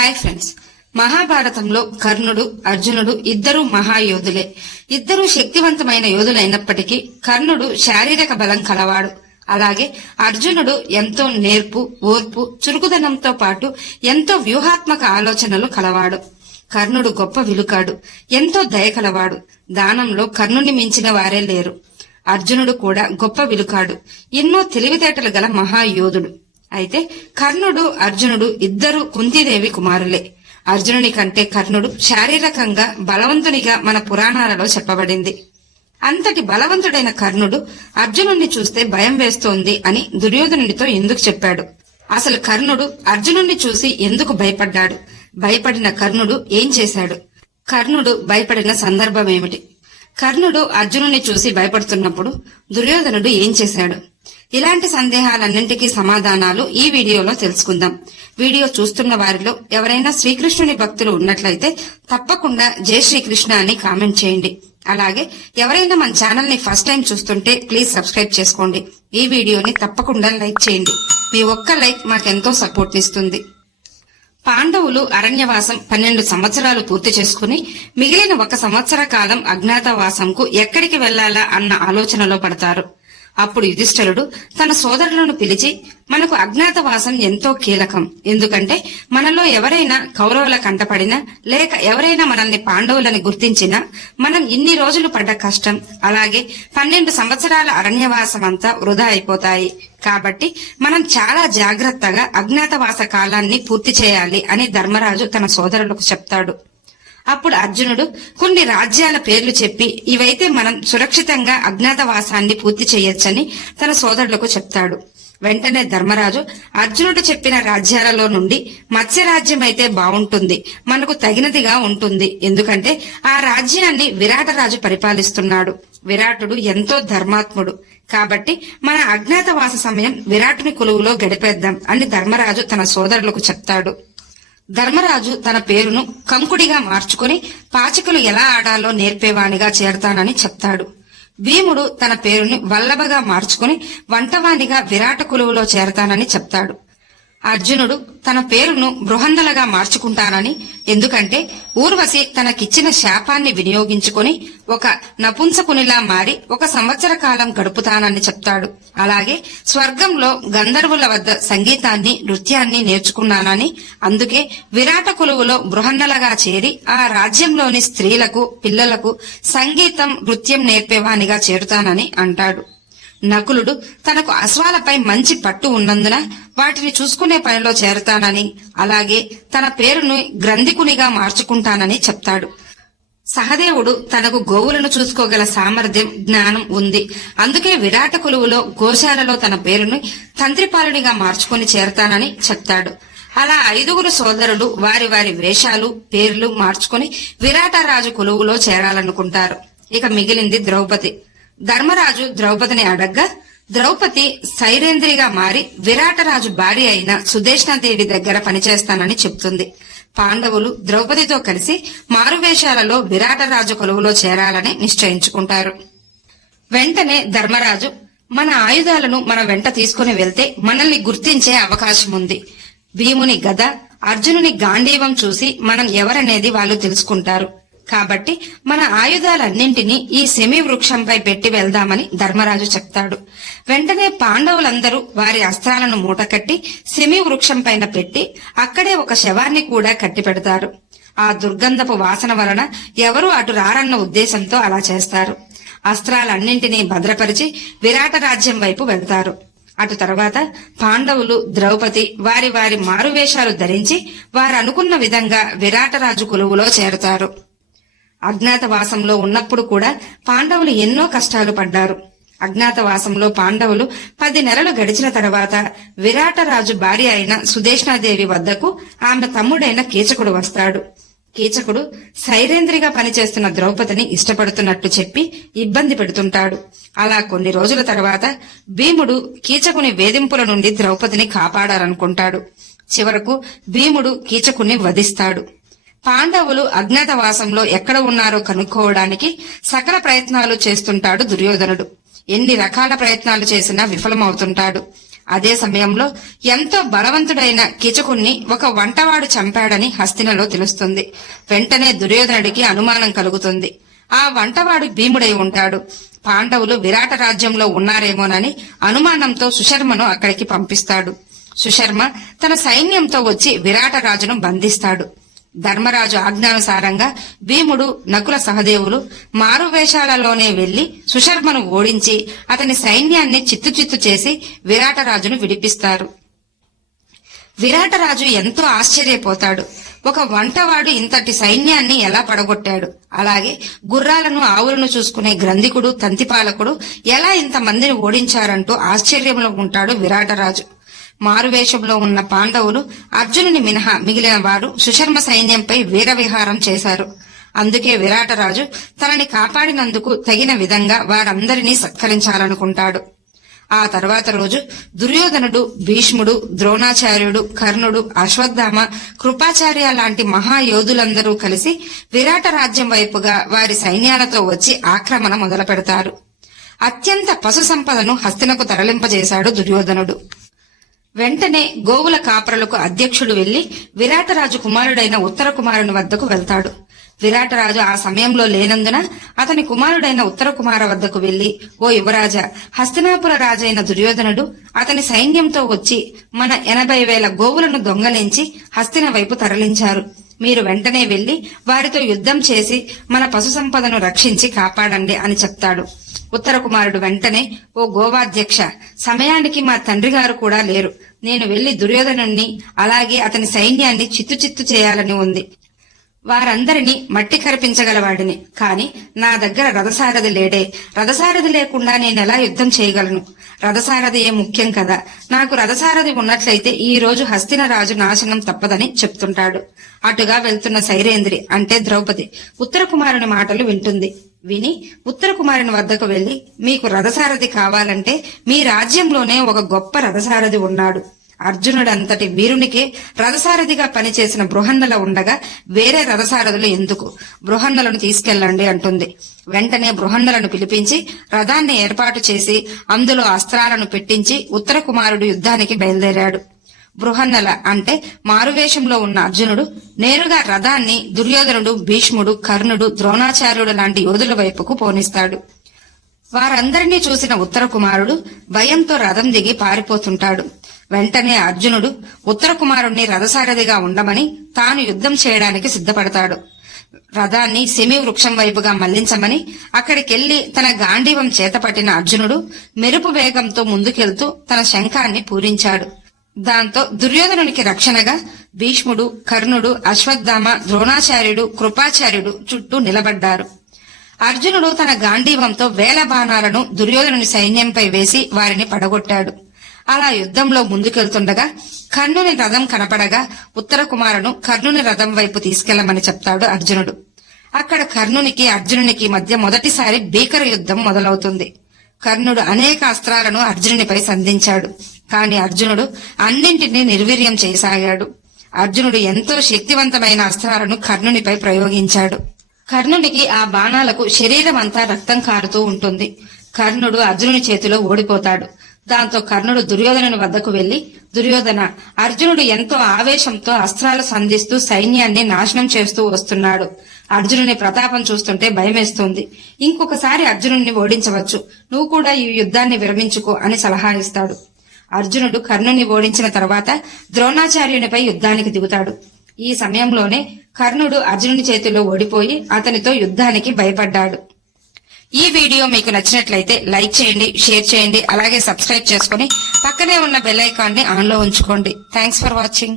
Hi friends. మహాభారతంలో కర్ణుడు అర్జునుడు ఇద్దరు మహాయోధులే. ఇద్దరు శక్తివంతమైన యోధులైనప్పటికీ కర్ణుడు శారీరక బలం కలవాడు. అలాగే అర్జునుడు ఎంతో నేర్పు ఓర్పు చురుకుదనంతో పాటు ఎంతో వ్యూహాత్మక ఆలోచనలు కలవాడు. కర్ణుడు గొప్ప విలుకాడు ఎంతో దయ కలవాడు. దానంలో కర్ణుని మించిన వారే లేరు. అర్జునుడు కూడా గొప్ప విలుకాడు ఎన్నో తెలివితేటలు గల మహాయోధుడు. అయితే కర్ణుడు అర్జునుడు ఇద్దరు కుంతిదేవి కుమారులే. అర్జునుని కంటే కర్ణుడు శారీరకంగా బలవంతునిగా మన పురాణాలలో చెప్పబడింది. అంతటి బలవంతుడైన కర్ణుడు అర్జునుణ్ణి చూస్తే భయం వేస్తోంది అని దుర్యోధనుడితో ఎందుకు చెప్పాడు? అసలు కర్ణుడు అర్జునుణ్ణి చూసి ఎందుకు భయపడ్డాడు? భయపడిన కర్ణుడు ఏం చేశాడు? కర్ణుడు భయపడిన సందర్భం ఏమిటి కర్ణుడు అర్జునుని చూసి భయపడుతున్నప్పుడు దుర్యోధనుడు ఏం చేశాడు? ఇలాంటి సందేహాలన్నింటికీ సమాధానాలు ఈ వీడియోలో తెలుసుకుందాం. వీడియో చూస్తున్న వారిలో ఎవరైనా శ్రీకృష్ణుని భక్తులు ఉన్నట్లయితే తప్పకుండా జై శ్రీకృష్ణ అని కామెంట్ చేయండి. అలాగే ఎవరైనా మన ఛానల్ని ఫస్ట్ టైం చూస్తుంటే ప్లీజ్ సబ్స్క్రైబ్ చేసుకోండి. ఈ వీడియోని తప్పకుండా లైక్ చేయండి. మీ ఒక్క లైక్ మాకెంతో సపోర్ట్ ఇస్తుంది. పాండవులు అరణ్యవాసం పన్నెండు సంవత్సరాలు పూర్తి చేసుకుని మిగిలిన ఒక సంవత్సర కాలం అజ్ఞాతవాసంకు ఎక్కడికి వెళ్ళాలా అన్న ఆలోచనలో పడతారు. అప్పుడు యుధిష్ఠరుడు తన సోదరులను పిలిచి మనకు అజ్ఞాతవాసం ఎంతో కీలకం. ఎందుకంటే మనలో ఎవరైనా కౌరవుల కంటపడినా లేక ఎవరైనా మనల్ని పాండవులని గుర్తించినా మనం ఇన్ని రోజులు పడ్డ కష్టం అలాగే పన్నెండు సంవత్సరాల అరణ్యవాసం అంతా వృధా అయిపోతాయి. కాబట్టి మనం చాలా జాగ్రత్తగా అజ్ఞాతవాస కాలాన్ని పూర్తి చేయాలి అని ధర్మరాజు తన సోదరులకు చెప్తాడు. అప్పుడు అర్జునుడు కొన్ని రాజ్యాల పేర్లు చెప్పి ఇవైతే మనం సురక్షితంగా అజ్ఞాతవాసాన్ని పూర్తి చేయొచ్చని తన సోదరులకు చెప్తాడు. వెంటనే ధర్మరాజు అర్జునుడు చెప్పిన రాజ్యాలలో నుండి మత్స్య రాజ్యం అయితే బాగుంటుంది మనకు తగినదిగా ఉంటుంది. ఎందుకంటే ఆ రాజ్యాన్ని విరాటరాజు పరిపాలిస్తున్నాడు. విరాటుడు ఎంతో ధర్మాత్ముడు. కాబట్టి మన అజ్ఞాతవాస సమయం విరాటుని కొలువులో గడిపేద్దాం అని ధర్మరాజు తన సోదరులకు చెప్తాడు. ధర్మరాజు తన పేరును కంకుడిగా మార్చుకుని పాచికలు ఎలా ఆడాలో నేర్పేవాణిగా చేరతానని చెప్తాడు. భీముడు తన పేరుని వల్లభగా మార్చుకుని వంటవాణిగా విరాట కులువులో చేరతానని చెప్తాడు. అర్జునుడు తన పేరును బృహందలగా మార్చుకుంటానని ఎందుకంటే ఊర్వశి తనకిచ్చిన శాపాన్ని వినియోగించుకొని ఒక నపుంసకునిలా మారి ఒక సంవత్సర కాలం గడుపుతానని చెప్తాడు. అలాగే స్వర్గంలో గంధర్వుల వద్ద సంగీతాన్ని నృత్యాన్ని నేర్చుకున్నానని అందుకే విరాట కొలువులో బృహన్నలగా చేరి ఆ రాజ్యంలోని స్త్రీలకు పిల్లలకు సంగీతం నృత్యం నేర్పేవానిగా చేరుతానని అంటాడు. నకులుడు తనకు అశ్వాలపై మంచి పట్టు ఉన్నందున వాటిని చూసుకునే పనిలో చేరతానని అలాగే తన పేరును గ్రంథికునిగా మార్చుకుంటానని చెప్తాడు. సహదేవుడు తనకు గోవులను చూసుకోగల సామర్థ్యం జ్ఞానం ఉంది. అందుకే విరాట కొలువులో గోశాలలో తన పేరును తంత్రిపాలునిగా మార్చుకుని చేరతానని చెప్తాడు. అలా ఐదుగురు సోదరులు వారి వారి వేషాలు పేర్లు మార్చుకుని విరాటరాజు కొలువులో చేరాలనుకుంటారు. ఇక మిగిలింది ద్రౌపది. ధర్మరాజు ద్రౌపదిని అడగ్గా ద్రౌపది సైరేంద్రిగా మారి విరాటరాజు భార్య అయిన సుదేష్ణాదేవి దగ్గర పనిచేస్తానని చెప్తుంది. పాండవులు ద్రౌపదితో కలిసి మారువేషాలలో విరాటరాజు కొలువులో చేరాలని నిశ్చయించుకుంటారు. వెంటనే ధర్మరాజు మన ఆయుధాలను మన వెంట తీసుకుని వెళ్తే మనల్ని గుర్తించే అవకాశం ఉంది భీముని గద అర్జునుని గాంధీవం చూసి మనం ఎవరనేది వాళ్ళు తెలుసుకుంటారు. కాబట్టి మన ఆయుధాలన్నింటినీ ఈ సెమి వృక్షంపై పెట్టి వెళ్దామని ధర్మరాజు చెప్తాడు. వెంటనే పాండవులందరూ వారి అస్త్రాలను మూటకట్టి సెమి వృక్షం పైన పెట్టి అక్కడే ఒక శవాన్ని కూడా కట్టి పెడతారు ఆ దుర్గంధపు వాసన వలన ఎవరూ అటు రారన్న ఉద్దేశంతో అలా చేస్తారు. అస్త్రాలన్నింటినీ భద్రపరిచి విరాట రాజ్యం వైపు వెళ్తారు. అటు తర్వాత పాండవులు ద్రౌపది వారి వారి మారువేషాలు ధరించి వారు అనుకున్న విధంగా విరాటరాజు కొలువులో చేరుతారు. అజ్ఞాతవాసంలో ఉన్నప్పుడు కూడా పాండవులు ఎన్నో కష్టాలు పడ్డారు. అజ్ఞాతవాసంలో పాండవులు పది నెలలు గడిచిన తర్వాత విరాటరాజు భార్య అయిన సుదేష్ణాదేవి వద్దకు ఆమె తమ్ముడైన కీచకుడు వస్తాడు. కీచకుడు సైరేంద్రిగా పనిచేస్తున్న ద్రౌపదిని ఇష్టపడుతున్నట్టు చెప్పి ఇబ్బంది పెడుతుంటాడు. అలా కొన్ని రోజుల తర్వాత భీముడు కీచకుని వేధింపుల నుండి ద్రౌపదిని కాపాడాలనుకుంటాడు. చివరకు భీముడు కీచకుని వధిస్తాడు. పాండవులు అజ్ఞాతవాసంలో ఎక్కడ ఉన్నారో కనుక్కోవడానికి సకల ప్రయత్నాలు చేస్తుంటాడు దుర్యోధనుడు. ఎన్ని రకాల ప్రయత్నాలు చేసినా విఫలమవుతుంటాడు. అదే సమయంలో ఎంతో బలవంతుడైన కిచకుణ్ణి ఒక వంటవాడు చంపాడని హస్తినలో తెలుస్తుంది. వెంటనే దుర్యోధనుడికి అనుమానం కలుగుతుంది. ఆ వంటవాడు భీముడై ఉంటాడు. పాండవులు విరాట రాజ్యంలో ఉన్నారేమోనని అనుమానంతో సుశర్మను అక్కడికి పంపిస్తాడు. సుశర్మ తన సైన్యంతో వచ్చి విరాట రాజును బంధిస్తాడు. ధర్మరాజు ఆజ్ఞానుసారంగా భీముడు నకుల సహదేవులు మారువేషాలలోనే వెళ్ళి సుశర్మను ఓడించి అతని సైన్యాన్ని చిత్తు చిత్తు చేసి విరాటరాజును విడిపిస్తారు. విరాటరాజు ఎంతో ఆశ్చర్యపోతాడు. ఒక వంటవాడు ఇంతటి సైన్యాన్ని ఎలా పడగొట్టాడు? అలాగే గుర్రాలను ఆవులను చూసుకునే గ్రంథికుడు తంతిపాలకుడు ఎలా ఇంతమందిని ఓడించారంటూ ఆశ్చర్యంలో ఉంటాడు విరాటరాజు. మారువేషంలో ఉన్న పాండవులు అర్జునుని మినహా మిగిలిన వారు సుశర్మ సైన్యంపై వీరవిహారం చేశారు. అందుకే విరాటరాజు తనని కాపాడినందుకు తగిన విధంగా వారందరినీ సత్కరించాలనుకుంటాడు. ఆ తర్వాత రోజు దుర్యోధనుడు భీష్ముడు ద్రోణాచార్యుడు కర్ణుడు అశ్వత్థామ కృపాచార్య లాంటి మహాయోధులందరూ కలిసి విరాట రాజ్యం వైపుగా వారి సైన్యాలతో వచ్చి ఆక్రమణ మొదలు పెడతారు అత్యంత పశు సంపదను హస్తినకు తరలింపజేశాడు దుర్యోధనుడు. వెంటనే గోవుల కాపరులకు అధ్యక్షుడు వెళ్ళి విరాటరాజు కుమారుడైన ఉత్తర కుమారుని వద్దకు వెళ్తాడు. విరాటరాజు ఆ సమయంలో లేనందున అతని కుమారుడైన ఉత్తర కుమార వద్దకు వెళ్ళి ఓ యువరాజ హస్తినాపుర రాజైన దుర్యోధనుడు అతని సైన్యంతో వచ్చి మన ఎనభై వేల గోవులను దొంగలించి హస్తిన వైపు తరలించారు. మీరు వెంటనే వెళ్ళి వారితో యుద్ధం చేసి మన పశు సంపదను రక్షించి కాపాడండి అని చెప్తాడు. ఉత్తర కుమారుడు వెంటనే ఓ గోవాధ్యక్ష సమయానికి మా తండ్రి గారు కూడా లేరు. నేను వెళ్ళి దుర్యోధనుణ్ణి అలాగే అతని సైన్యాన్ని చిత్తు చిత్తు చేయాలని ఉంది. వారందరినీ మట్టి కరిపించగలవాడిని. కాని నా దగ్గర రథసారథి లేడే. రథసారథి లేకుండా నేనెలా యుద్ధం చేయగలను? రథసారథియే ముఖ్యం కదా? నాకు రథసారథి ఉన్నట్లయితే ఈ రోజు హస్తిన రాజు నాశనం తప్పదని చెప్తుంటాడు. అటుగా వెళ్తున్న సైరేంద్రి అంటే ద్రౌపది ఉత్తరకుమారుని మాటలు వింటుంది. విని ఉత్తరకుమారుని వద్దకు వెళ్ళి మీకు రథసారథి కావాలంటే మీ రాజ్యంలోనే ఒక గొప్ప రథసారథి ఉన్నాడు. అర్జునుడంతటి వీరునికి రథసారథిగా పనిచేసిన బృహన్నల ఉండగా వేరే రథసారథులు ఎందుకు? బృహన్నలను తీసుకెళ్ళండి అంటుంది. వెంటనే బృహన్నలను పిలిపించి రథాన్ని ఏర్పాటు చేసి అందులో అస్త్రాలను పెట్టించి ఉత్తర కుమారుడు యుద్ధానికి బయలుదేరాడు. బృహన్నల అంటే మారువేషంలో ఉన్న అర్జునుడు నేరుగా రథాన్ని దుర్యోధనుడు భీష్ముడు కర్ణుడు ద్రోణాచార్యుడు లాంటి యోధుల వైపుకు పోనిస్తాడు. వారందరినీ చూసిన ఉత్తర కుమారుడు భయంతో రథం దిగి పారిపోతుంటాడు. వెంటనే అర్జునుడు ఉత్తరకుమారుణ్ణి రథసారథిగా ఉండమని తాను యుద్ధం చేయడానికి సిద్ధపడతాడు. రథాన్ని సెమి వృక్షం వైపుగా మళ్ళించమని అక్కడికెళ్ళి తన గాంధీవం చేతపట్టిన అర్జునుడు మెరుపు వేగంతో ముందుకెళ్తూ తన శంఖాన్ని పూరించాడు. దాంతో దుర్యోధనునికి రక్షణగా భీష్ముడు కర్ణుడు అశ్వత్థామ ద్రోణాచార్యుడు కృపాచార్యుడు చుట్టూ నిలబడ్డారు. అర్జునుడు తన గాంధీవంతో వేల బాణాలను దుర్యోధనుని సైన్యంపై వేసి వారిని పడగొట్టాడు. అలా యుద్ధంలో ముందుకెళ్తుండగా కర్ణుని రథం కనపడగా ఉత్తర కుమారును కర్ణుని రథం వైపు తీసుకెళ్ళమని చెప్తాడు అర్జునుడు. అక్కడ కర్ణునికి అర్జునునికి మధ్య మొదటిసారి భీకర యుద్ధం మొదలవుతుంది. కర్ణుడు అనేక అస్త్రాలను అర్జునునిపై సంధించాడు. కాని అర్జునుడు అన్నింటినీ నిర్వీర్యం చేయసాగాడు అర్జునుడు ఎంతో శక్తివంతమైన అస్త్రాలను కర్ణునిపై ప్రయోగించాడు. కర్ణునికి ఆ బాణాలకు శరీరం అంతా రక్తం కారుతూ ఉంటుంది. కర్ణుడు అర్జునుని చేతిలో ఓడిపోతాడు. దాంతో కర్ణుడు దుర్యోధనుని వద్దకు వెళ్ళి దుర్యోధన అర్జునుడు ఎంతో ఆవేశంతో అస్త్రాలు సంధిస్తూ సైన్యాన్ని నాశనం చేస్తూ వస్తున్నాడు. అర్జునుని ప్రతాపం చూస్తుంటే భయమేస్తుంది. ఇంకొకసారి అర్జునుడిని ఓడించవచ్చు. నువ్వు కూడా ఈ యుద్ధాన్ని విరమించుకో అని సలహా ఇస్తాడు. అర్జునుడు కర్ణుని ఓడించిన తర్వాత ద్రోణాచార్యునిపై యుద్ధానికి దిగుతాడు. ఈ సమయంలోనే కర్ణుడు అర్జునుని చేతిలో ఓడిపోయి అతనితో యుద్ధానికి భయపడ్డాడు. ఈ వీడియో మీకు నచ్చినట్లయితే లైక్ చేయండి షేర్ చేయండి అలాగే సబ్స్క్రైబ్ చేసుకుని పక్కనే ఉన్న బెల్ ఐకాన్ని ఆన్లో ఉంచుకోండి. Thanks for watching